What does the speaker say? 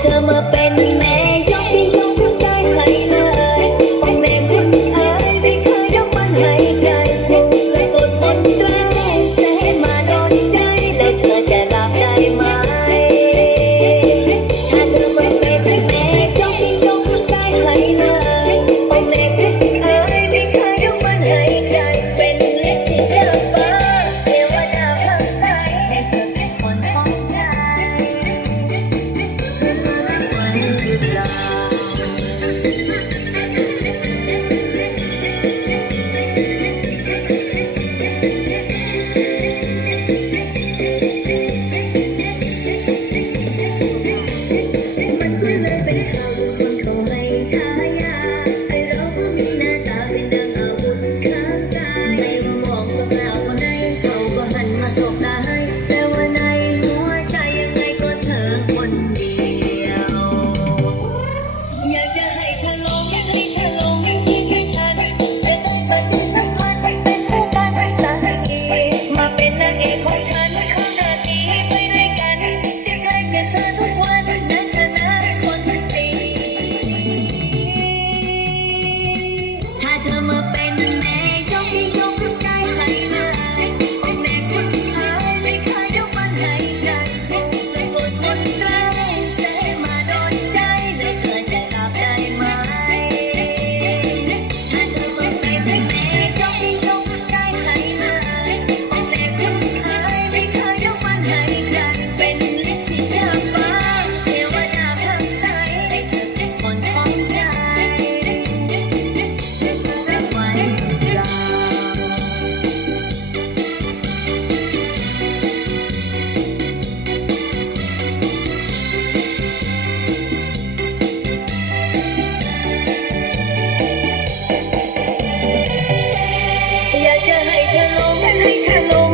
เธอมาเป็นแม่ Hello.